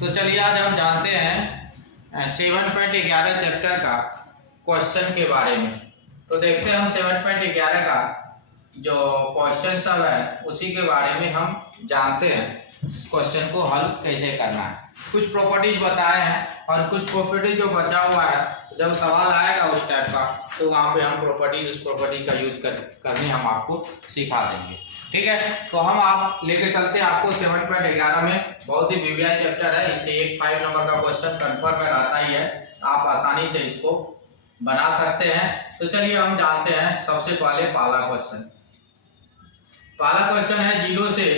तो चलिए आज हम जानते हैं 7.11 चैप्टर का क्वेश्चन के बारे में। तो देखते हैं हम 7.11 का जो क्वेश्चन सब है उसी के बारे में हम जानते हैं क्वेश्चन को हल कैसे करना है। कुछ प्रॉपर्टीज बताए हैं और कुछ प्रॉपर्टी जो बचा हुआ है जब सवाल आएगा उस टाइप का तो वहाँ पे हम उस प्रॉपर्टी का यूज करने हम आपको सिखा देंगे। ठीक है, तो हम आप लेके चलते हैं आपको 7.11 में। बहुत ही विविया चैप्टर है, इससे एक 5 नंबर का क्वेश्चन कंफर्म में रहता ही है, आप आसानी से इसको बना सकते हैं। तो चलिए हम जानते हैं सबसे पहले पहला क्वेश्चन। पहला क्वेश्चन है 0 से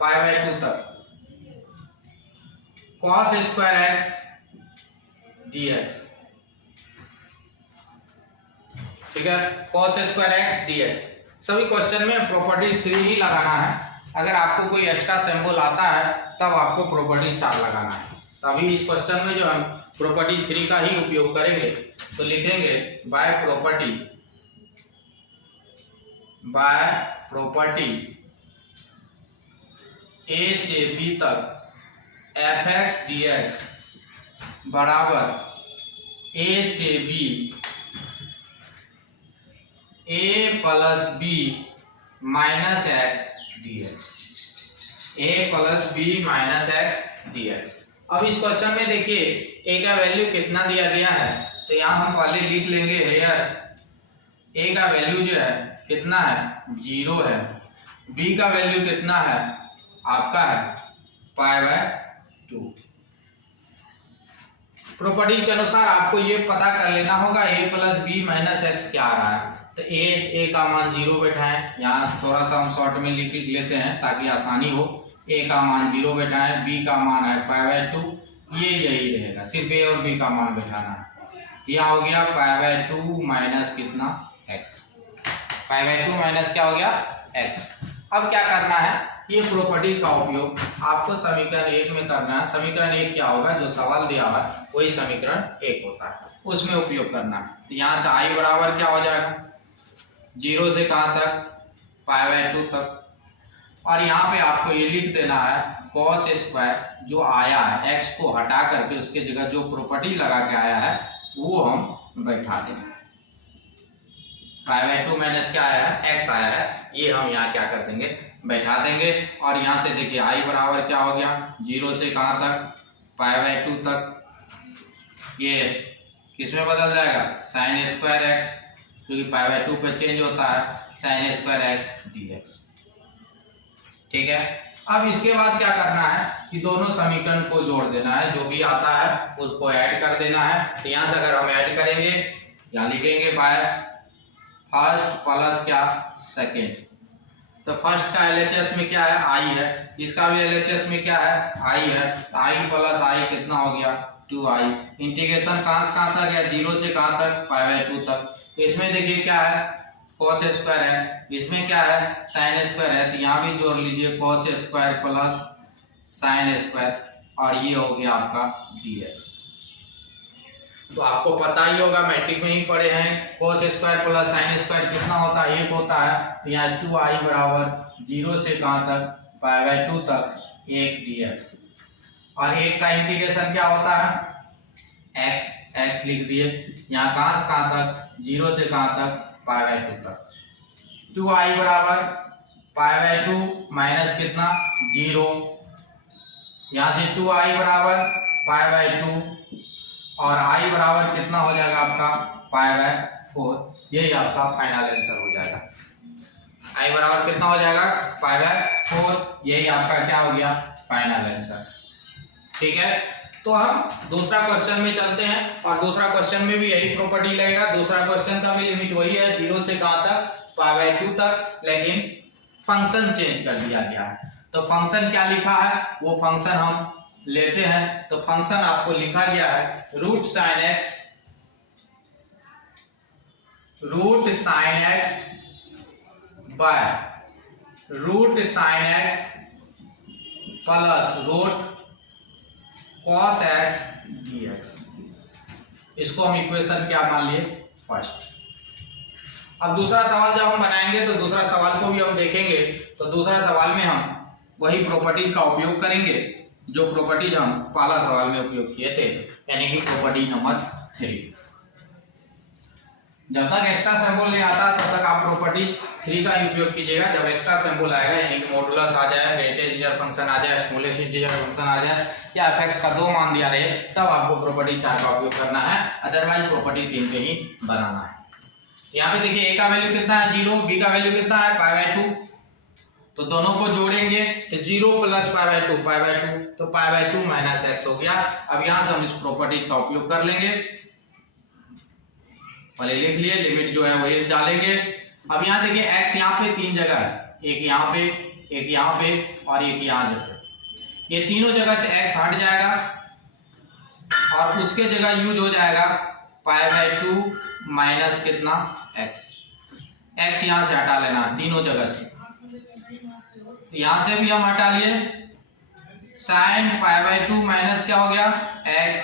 π/2 तक cos स्क्वायर x dx। ठीक है, cos स्क्वायर x dx। सभी क्वेश्चन में प्रॉपर्टी 3 ही लगाना है। अगर आपको कोई एक्स्ट्रा सिंबल आता है तब आपको प्रॉपर्टी 4 लगाना है। तो अभी इस क्वेश्चन में जो हम प्रॉपर्टी 3 का ही उपयोग करेंगे तो लिखेंगे बाय प्रॉपर्टी a से b तक fx dx बराबर a से b a plus b minus x dx। a plus b minus x dx। अब इस क्वेश्चन में देखिए a का वैल्यू कितना दिया गया है, तो यहाँ हम पहले लिख लेंगे हेयर a का वैल्यू जो है कितना है 0 है, b का वैल्यू कितना है आपका है π/2। प्रॉपर्टी के अनुसार आपको ये पता कर लेना होगा a plus b minus x क्या आ रहा है। तो a का मान 0 बैठाएं, यहाँ थोड़ा सा हम शॉर्ट में लिख लेते हैं ताकि आसानी हो। a का मान 0 बैठाएं, b का मान है π/2, यही रहेगा, सिर्फ a और b का मान बैठाना है। यहाँ हो गया π/2 माइनस कितना x, π/2 माइनस क्या हो गया x। अब क्या करना है, ये प्रॉपर्टी का उपयोग आपको समीकरण 1 में करना है। समीकरण 1 क्या होगा, जो सवाल दिया हुआ है वही समीकरण 1 होता है, उसमें उपयोग करना है। तो यहाँ से i बराबर क्या हो जाएगा 0 से कहाँ तक π/2 तक, और यहाँ पे आपको ये लिख देना है cos स्क्वायर जो आया है x को हटा करके उसके जगह जो प्रॉपर्टी लगा के आया है वो हम बैठा देंगे। π/2 माइनस क्या आया है x आया है, ये हम यहाँ क्या कर देंगे बैठा देंगे। और यहाँ से देखिए i बराबर क्या हो गया 0 से कहाँ तक π/2 तक, ये किस में बदल जाएगा sin स्क्वायर x, क्योंकि π/2 पे चेंज होता है sin स्क्वायर x dx। ठीक है, अब इसके बाद क्या करना है कि दोनों समीकरण को जोड़ देना है, जो भी आता है उसको ऐड कर देना है। तो यहाँ से अगर हम ऐड करेंगे यहाँ लिखेंगे बाय फर्स्ट प्लस क्या सेकेंड। तो फर्स्ट का LHS में क्या है i है, इसका भी LHS में क्या है i है, तो i प्लस i कितना हो गया 2i। इंटीग्रेशन कहाँ से कहाँ तक है 0 से कहाँ तक π/2 तक। इसमें देखिए क्या है cos स्क्वायर है, इसमें क्या है sin स्क्वायर है, तो यहाँ भी जोड़ लीजिए cos square plus sin square, और ये हो गया आपका dx। तो आपको पता ही होगा, मैट्रिक में ही पढ़े हैं, cos square plus sin square कितना होता है 1 होता है। तो यहाँ 2i बराबर 0 से कहाँ तक π/2 तक 1 dx, और 1 का इंटीग्रेशन क्या होता है x लिख दिए, यहाँ कहाँ से कहाँ तक 0 से कहाँ तक π/2 तक। 2i बराबर π/2 माइनस कितना 0, यहाँ से 2i बराबर π/2 और i बराबर कितना हो जाएगा आपका π/4। यही आपका फाइनल आंसर हो जाएगा। i बराबर कितना हो जाएगा π/4, यही आपका क्या हो गया फाइनल आंसर। ठीक है, तो हम दूसरा क्वेश्चन में चलते हैं, और दूसरा क्वेश्चन में भी यही प्रॉपर्टी लगेगा। दूसरा क्वेश्चन का भी लिमिट वही है 0 से कहाँ तक π/2 तक, लेकिन फंक्शन चेंज कर दिया गया है। तो फंक्शन क्या लिखा है वो फंक्शन हम लेते हैं। तो फंक्शन आपको लिखा गया है root sine x by root sine x plus root cos x dx। इसको हम इक्वेशन क्या मान लिए फर्स्ट। अब दूसरा सवाल जब हम बनाएंगे तो दूसरा सवाल को भी हम देखेंगे। तो दूसरा सवाल में हम वही प्रॉपर्टीज का उपयोग करेंगे जो प्रॉपर्टीज हम पहला सवाल में उपयोग किए थे, यानी कि प्रॉपर्टी नंबर 3। जब तक एक्स्ट्रा सिंबल नहीं आता तब तक आप प्रॉपर्टी 3 का उपयोग कीजिएगा। जब एक्स्ट्रा सिंबल आएगा, यानी कि मॉडुलस आ जाए, ग्रेटेस्ट इंटीजर फंक्शन आ जाए, स्मॉलेस्ट इंटीजर फंक्शन आ जाए, या fx का 2 मान दिया रहे, तब आपको प्रॉपर्टी 4 का उपयोग करना है, अदरवाइज प्रॉपर्टी 3 पे ही बनाना है। यहाँ पे देखिए a का वैल्यू कितना है 0, b का वैल्यू कितना है π/2, तो दोनों को जोड़ेंगे तो 0 + π/2 π/2, तो π/2 - x हो गया। अब यहाँ से हम इस प्रॉपर्टी का उपयोग कर लेंगे, पहले लिख लिए, लिमिट जो है वही डालेंगे। अब यहाँ देखिए x यहाँ पे 3 जगह है, एक यहाँ पे, एक यहाँ पे और एक यहाँ जगह। ये तीनों जगह से x हट जाएगा और उसके जगह यूज हो जाएगा π/2 माइनस कितना x। x यहाँ से हटा लेना तीनों जगह से, तो यहाँ से भी हम हटा लिए, sin π/2 माइनस क्या हो गया x,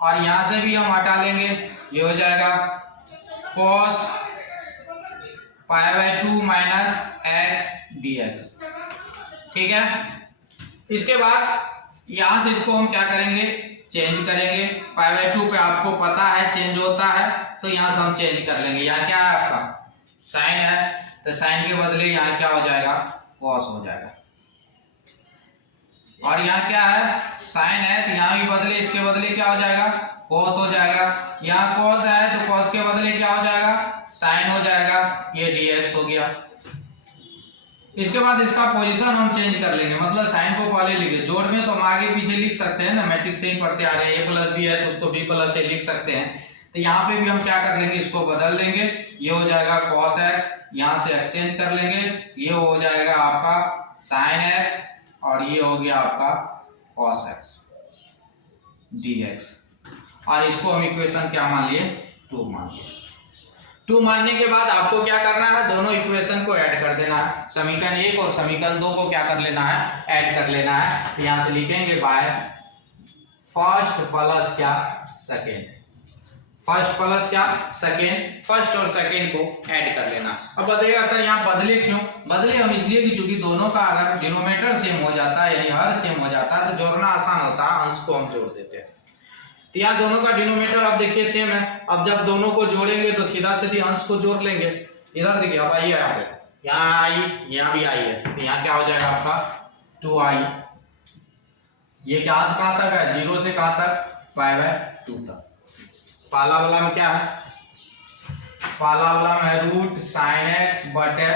और यहाँ से भी हम हटा लेंगे, ये हो जाएगा cos π/2 माइनस x dx। ठीक है, इसके बाद यहाँ से इसको हम क्या करेंगे, चेंज करेंगे। π/2 पे आपको पता है चेंज होता है, तो यहाँ से हम चेंज कर लेंगे। यहाँ क्या है आपका साइन है, तो साइन के बदले यहाँ क्या हो जाएगा कॉस हो जाएगा, और यहाँ क्या है साइन है, तो यहाँ भी बदले, इसके बदले क्या हो जाएगा कॉस हो जाएगा। यहाँ कॉस है तो कॉस के बदले क्या हो जाएगा साइन हो जाएगा, ये dx हो गया। इसके बाद इसका पोजीशन हम चेंज कर लेंगे, मतलब साइन को पहले लिखे, जोड़ में तो हम आगे पीछे लिख सकते हैं ना, मैट्रिक्स से ही पढ़ते आ रहे हैं, a + b है तो उसको b + a लिख सकते हैं। तो यहाँ पे भी हम क्या कर लेंगे, इसको बदल लेंगे, ये हो जाएगा cos x, यहाँ से एक्सचेंज कर लेंगे, ये हो जाएगा आपका sin x, और ये हो गया आपका cos x dx, और इसको हम इक्वेशन क्या मान लिए 2 मान लिए। 2 मानने के बाद आपको क्या करना है, दोनों इक्वेशन को ऐड कर देना है, समीकरण 1 और समीकरण 2 को क्या कर लेना है, ऐड कर लेना है। तो यहाँ से लिखेंगे बाय फर्स्ट प्लस क्या सेकेंड, फर्स्ट प्लस क्या सेकेंड, फर्स्ट और सेकेंड को ऐड कर लेना। अब बताइएगा सर यहाँ बदले क्यों, बदले हम इसलिए कि चूंकि दोनों का अगर डिनोमिनेटर सेम हो जाता है, यानी हर सेम हो जाता है, तो जोड़ना आसान होता है, अंश को हम जोड़ देते हैं। तो यहाँ दोनों का डिनोमिनेटर अब देखिए सेम है, अब जब दोनों को जोड़ेंगे तो सीधा सीधी अंश को जोड़ लेंगे। इधर देखिए, अब आइए यहाँ आई, यहाँ भी आई है, तो यहाँ क्या हो जाएगा आपका 2i। ये कहाँ से कहाँ तक है, 0 से कहाँ तक π/2 तक। पहला वाला में क्या है, पहला वाला में रूट साइन एक्स बटे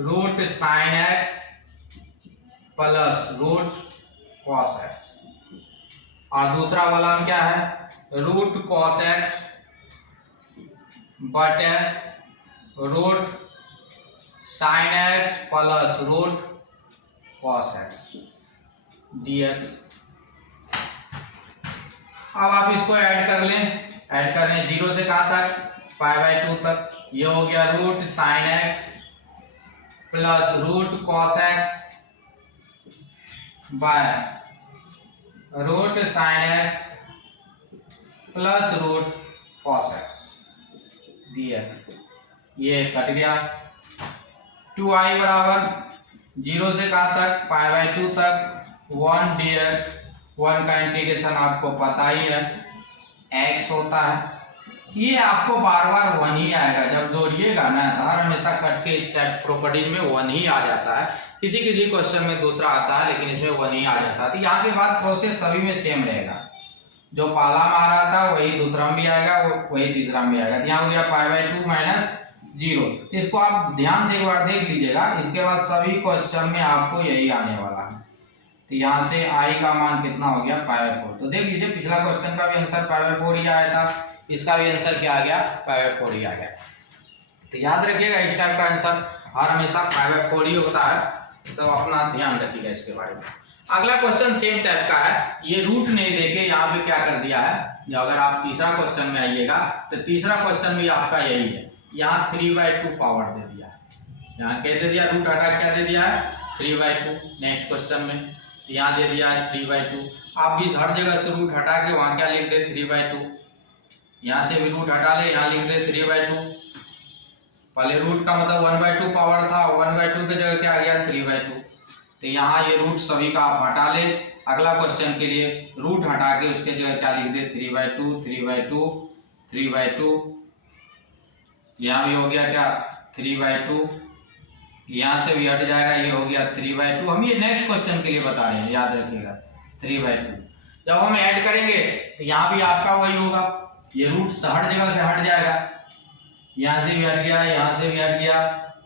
root sine x plus root cos x, और दूसरा वाला में क्या है रूट कॉस एक्स बटे root sine x plus root cos x dx। अब आप इसको ऐड कर लें, ऐड करने 0 से कहाँ तक π/2 तक, ये हो गया root sine x plus root cos x by root sine x plus root cos x dx। ये कट गया, 2i बराबर 0 से कहाँ तक π/2 तक 1 dx, 1 का इंटीग्रेशन आपको पता ही है x होता है। ये आपको बार बार 1 ही आएगा, जब जोड़िएगा ना हर हमेशा कट के इस टाइप प्रॉपर्टीज में 1 ही आ जाता है, किसी किसी क्वेश्चन में दूसरा आता है, लेकिन इसमें 1 ही आ जाता है। तो यहाँ के बाद प्रोसेस सभी में सेम रहेगा, जो पहला में आ रहा था वही दूसरा में भी आएगा, वही तीसरा में भी आएगा। यहाँ हो गया π/2 माइनस 0, इसको आप ध्यान से एक बार देख लीजिएगा, इसके बाद सभी क्वेश्चन में आपको यही आने वाला है। तो यहाँ से i का मान कितना हो गया π/4, तो देख लीजिए पिछला क्वेश्चन का भी आंसर π/4 ही आया था, इसका भी आंसर क्या आ गया π/4 ही आ गया। तो याद रखिएगा इस टाइप का आंसर हर हमेशा π/4 ही होता है, तो अपना ध्यान रखिएगा इसके बारे में। अगला क्वेश्चन सेम टाइप का है, ये रूट नहीं देके यहाँ पे क्या कर दिया है, जो अगर आप तीसरा क्वेश्चन में आइएगा तो तीसरा क्वेश्चन भी आपका यही है, यहाँ 3/2 पावर दे दिया है, यहाँ क्या दे दिया रूट हटा क्या दे दिया है 3/2। नेक्स्ट क्वेश्चन में यहाँ दे दिया है 3/2, आप भी हर जगह से रूट हटा के वहां क्या लिख दे 3/2, यहाँ से भी रूट हटा ले, यहाँ लिख दे 3/2। पहले रूट का मतलब 1/2 पावर था, 1/2 की जगह क्या आ गया 3/2। तो यहाँ ये रूट सभी का आप हटा ले। अगला क्वेश्चन के लिए रूट हटा के उसके जगह क्या लिख दे, 3/2 3/2 3/2। यहाँ भी हो गया क्या 3/2, यहाँ से भी हट जाएगा, ये हो गया 3/2। हम ये नेक्स्ट क्वेश्चन के लिए बता रहे हैं, याद रखिएगा 3/2। जब हम ऐड करेंगे तो यहाँ भी आपका वही होगा, ये रूट हर जगह से हट जाएगा, यहाँ से भी हट गया, यहाँ से भी हट गया,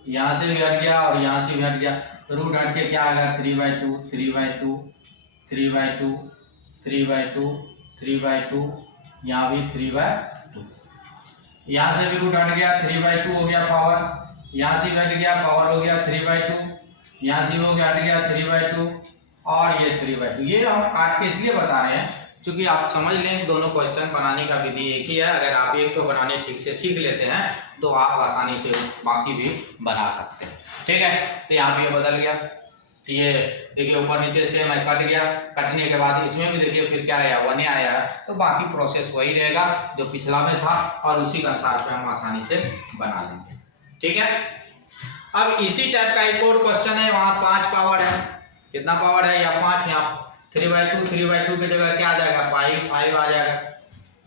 यहाँ से भी हट गया और यहाँ से भी हट गया। तो रूट हट के क्या आएगा 3/2 3/2 3/2 3/2 3/2, यहाँ भी 3/2। यहाँ से भी रूट हट गया, 3/2 हो गया पावर, यहाँ से भी हट गया पावर हो गया 3/2, यहाँ से भी हो गया हट गया 3/2 और ये 3/2। ये हम काट के इसलिए बता रहे हैं क्योंकि आप समझ लें दोनों क्वेश्चन बनाने का विधि एक ही है। अगर आप एक को बनाने ठीक से सीख लेते हैं तो आप आसानी से बाकी भी बना सकते हैं। ठीक है, तो यहाँ पे ये बदल गया, ये देखिए ऊपर नीचे से मैं कट गया, कटने के बाद इसमें भी देखिए फिर क्या आया 1 आया है। तो बाकी प्रोसेस वही रहेगा जो पिछला में था और उसी के अनुसार पे हम आसानी से बना लेंगे। ठीक है, अब इसी टाइप का एक और क्वेश्चन है, वहां 5 पावर है, कितना पावर है या 5, यहाँ 3/2 3/2 की जगह क्या आ जाएगा 5 आ जाएगा,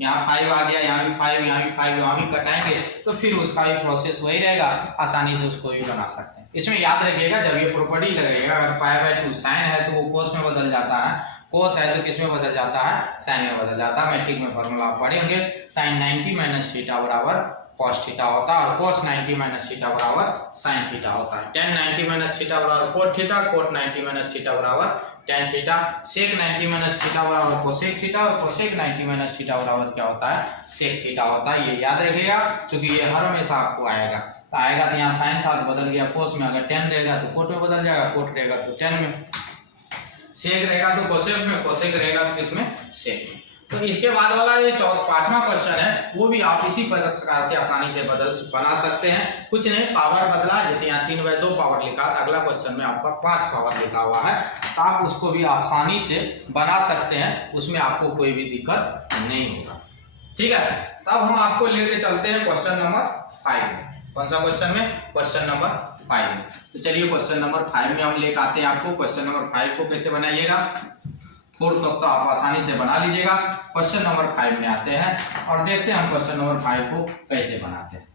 यहाँ 5 आ गया, यहाँ भी 5, यहाँ भी 5, यहाँ भी कटाएंगे तो फिर उसका भी प्रोसेस वही रहेगा, आसानी से उसको भी बना सकते हैं। इसमें याद रखिएगा जब ये प्रॉपर्टी लगेगा, अगर π/2 साइन है तो वो कोस में बदल जाता है, कोस है तो किस में बदल जाता है, साइन में बदल जाता है। मैट्रिक में फॉर्मूला आप पढ़ेंगे, sin 90 - थीटा बराबर cos थीटा होता है और cos 90 - थीटा बराबर sin थीटा होता है। tan 90 - थीटा बराबर cot थीटा, cot 90 - थीटा बराबर tan थीटा, sec 90 - थीटा बराबर cosec थीटा और cosec 90 - थीटा बराबर क्या होता है, sec थीटा होता है। ये याद रखिएगा क्योंकि ये हर हमेशा आपको आएगा। तो आएगा तो यहाँ साइन था तो बदल गया कोस में, अगर tan रहेगा तो कोट में बदल जाएगा, कोट रहेगा तो tan में, सेक रहेगा तो कोसेक में, कोसेक रहेगा तो किसमें, सेक में। तो इसके बाद वाला ये 5वां क्वेश्चन है वो भी आप इसी प्रकार से आसानी से बना सकते हैं। कुछ नहीं, पावर बदला, जैसे यहाँ 3/2 पावर लिखा, अगला क्वेश्चन में आपका 5 पावर लिखा हुआ है, तो आप उसको भी आसानी से बना सकते हैं, उसमें आपको कोई भी दिक्कत नहीं होगा। ठीक है, तब हम आपको लेके चलते हैं क्वेश्चन नंबर 5 में। कौन सा क्वेश्चन में, क्वेश्चन नंबर 5 में। तो चलिए क्वेश्चन नंबर 5 में हम लेकर आते हैं आपको। क्वेश्चन नंबर 5 को कैसे बनाइएगा, 4 तक तो आप आसानी से बना लीजिएगा। क्वेश्चन नंबर 5 में आते हैं और देखते हैं हम क्वेश्चन नंबर 5 को कैसे बनाते हैं।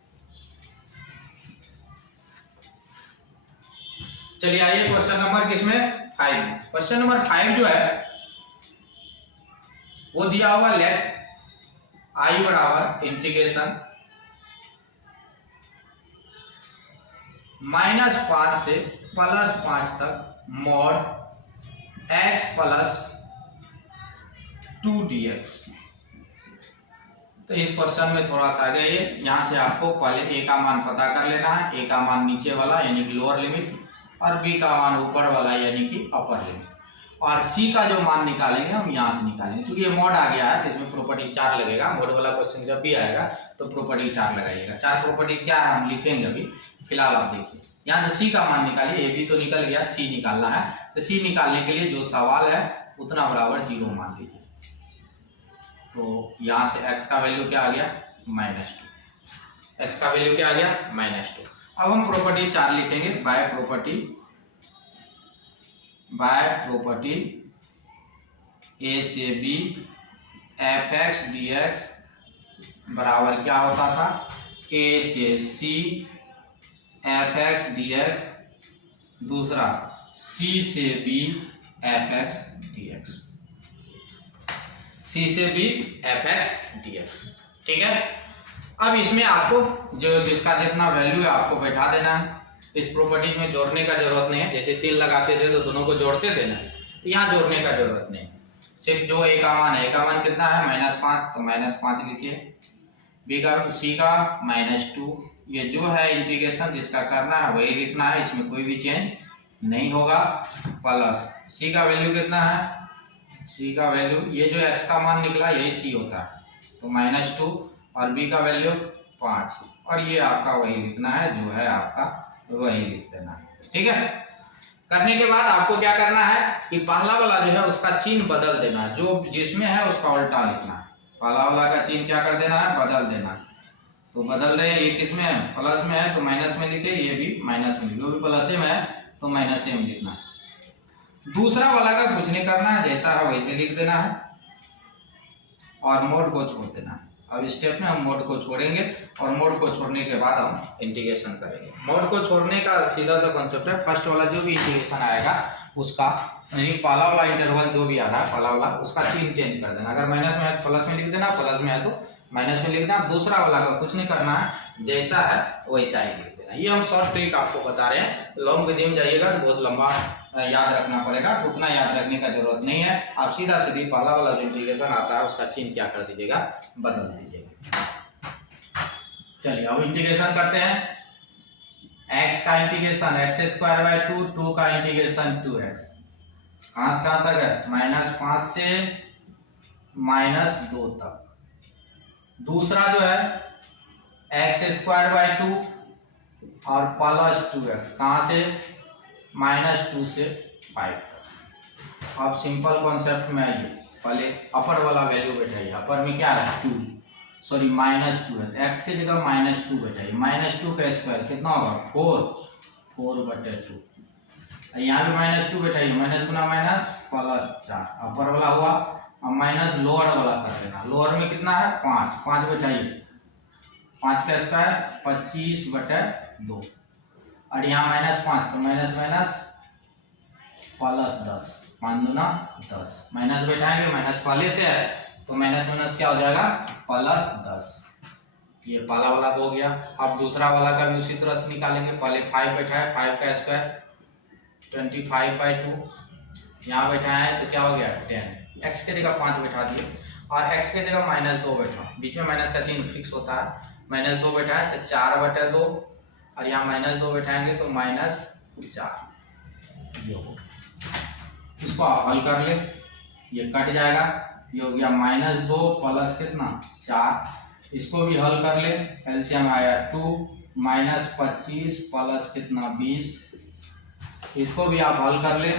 चलिए आइए क्वेश्चन नंबर किसमें, 5 में। क्वेश्चन नंबर 5 जो है वो दिया हुआ, लेट i बराबर इंटीग्रेशन -5 से +5 तक mod x + 2dx। तो इस क्वेश्चन में थोड़ा सा आगे यहाँ से आपको पहले a का मान पता कर लेना है, a का मान नीचे वाला यानी कि लोअर लिमिट और b का मान ऊपर वाला यानी कि अपर लिमिट, और c का जो मान निकालेंगे हम यहाँ से निकालेंगे। क्योंकि ये मॉड आ गया है तो इसमें प्रॉपर्टी 4 लगेगा, मॉड वाला क्वेश्चन जब भी आएगा तो प्रॉपर्टी 4 लगाइएगा। 4 प्रॉपर्टी क्या है हम लिखेंगे अभी, फिलहाल आप देखिए। यहाँ से c का मान निकालिए, a भी तो निकल गया, c निकालना है। तो c निकालने के लिए जो सवाल है उतना बराबर 0 मान लीजिए। तो यहाँ से x का वैल्यू क्या आ गया, -2, x का वैल्यू क्या आ गया, -2। अब हम प्रॉपर्टी 4 लिखेंगे, बाय प्रॉपर्टी a से b f(x) dx बराबर क्या होता था, a से c f(x) dx, दूसरा c से b f(x) dx, c से b f(x) dx। ठीक है, अब इसमें आपको जो जिसका जितना वैल्यू है आपको बैठा देना है। इस प्रॉपर्टी में जोड़ने का जरूरत नहीं है, जैसे 3 लगाते थे तो दोनों को जोड़ते थे ना, तो यहाँ जोड़ने का जरूरत नहीं है। सिर्फ जो a का मान है, a का मान कितना है -5, तो -5 लिखिए, b का c का -2, ये जो है इंटीग्रेशन जिसका करना है वही लिखना है, इसमें कोई भी चेंज नहीं होगा, प्लस c का वैल्यू कितना है, c का वैल्यू ये जो x का मान निकला यही c होता है, तो -2 और b का वैल्यू 5, और ये आपका वही लिखना है जो है आपका वही लिख देना है। ठीक है, करने के बाद आपको क्या करना है कि पहला वाला जो है उसका चिन्ह बदल देना है, जो जिसमें है उसका उल्टा लिखना है। पहला वाला का चिन्ह क्या कर देना है, बदल देना है। तो बदल रहे, ये किस में है, प्लस में है तो माइनस में लिखे, ये भी माइनस में लिखे, वो भी प्लस में है तो माइनस में लिखना है। दूसरा वाला का कुछ नहीं करना है, जैसा है वैसे लिख देना है और मोड को छोड़ देना है। अब स्टेप में हम मोड को छोड़ेंगे और मोड को छोड़ने के बाद हम इंटीग्रेशन करेंगे। मोड को छोड़ने का सीधा सा कॉन्सेप्ट है, फर्स्ट वाला जो भी इंटीग्रेशन आएगा उसका यानी पहला वाला इंटरवल जो भी आ रहा है पहला वाला उसका चिन्ह चेंज कर देना। अगर माइनस में है तो प्लस में लिख देना, प्लस में है तो माइनस में लिख देना। दूसरा वाला का कुछ नहीं करना है, जैसा है वैसा ही लिख देना। ये हम शॉर्ट ट्रिक आपको बता रहे हैं। लॉन्ग वीडियो में जाइएगा तो बहुत लंबा याद रखना पड़ेगा, तो उतना याद रखने का जरूरत नहीं है। आप सीधा सीधी पहला वाला जो इंटीग्रेशन आता है उसका चिन्ह क्या कर दीजिएगा, बदल दीजिएगा। चलिए अब इंटीग्रेशन करते हैं। x का इंटीग्रेशन x² 2 का इंटीग्रेशन 2x, कहां से कहां तक है, -5 से -2 तक। दूसरा जो है x² 2 और +2x, कहां से, -2 से 5 तक। अब सिंपल कॉन्सेप्ट में आइए, पहले अपर वाला वैल्यू बैठाइए। अपर में क्या है, -2 है, x की जगह -2 बैठाइए। -2 का स्क्वायर कितना होगा, 4/2। यहाँ भी -2 बैठाइए, माइनस गुना माइनस +4, अपर वाला हुआ। अब माइनस लोअर वाला कर देना। लोअर में कितना है, 5 बैठाइए, 5 का स्क्वायर 25/2 और यहाँ -5 तो माइनस +10, 5 दूना 10, माइनस बैठाएंगे, माइनस पहले से है तो माइनस क्या हो जाएगा, +10। ये पहला वाला हो गया। अब दूसरा वाला का भी उसी तरह से निकालेंगे। पहले 5 बैठाए, 5 का स्क्वायर 25/2, यहाँ बैठाए है तो क्या हो गया 10। x के जगह 5 बैठा दिए और x के जगह -2 बैठा, बीच में माइनस का चिन्ह फिक्स होता है। -2 बैठा है तो 4/2 और यहाँ -2 बैठाएंगे तो -4। ये हो, इसको आप हल कर ले, ये कट जाएगा, ये हो गया -2 प्लस कितना 4। इसको भी हल कर ले, एलसीएम आया 2 -25 प्लस कितना 20। इसको भी आप हल कर ले।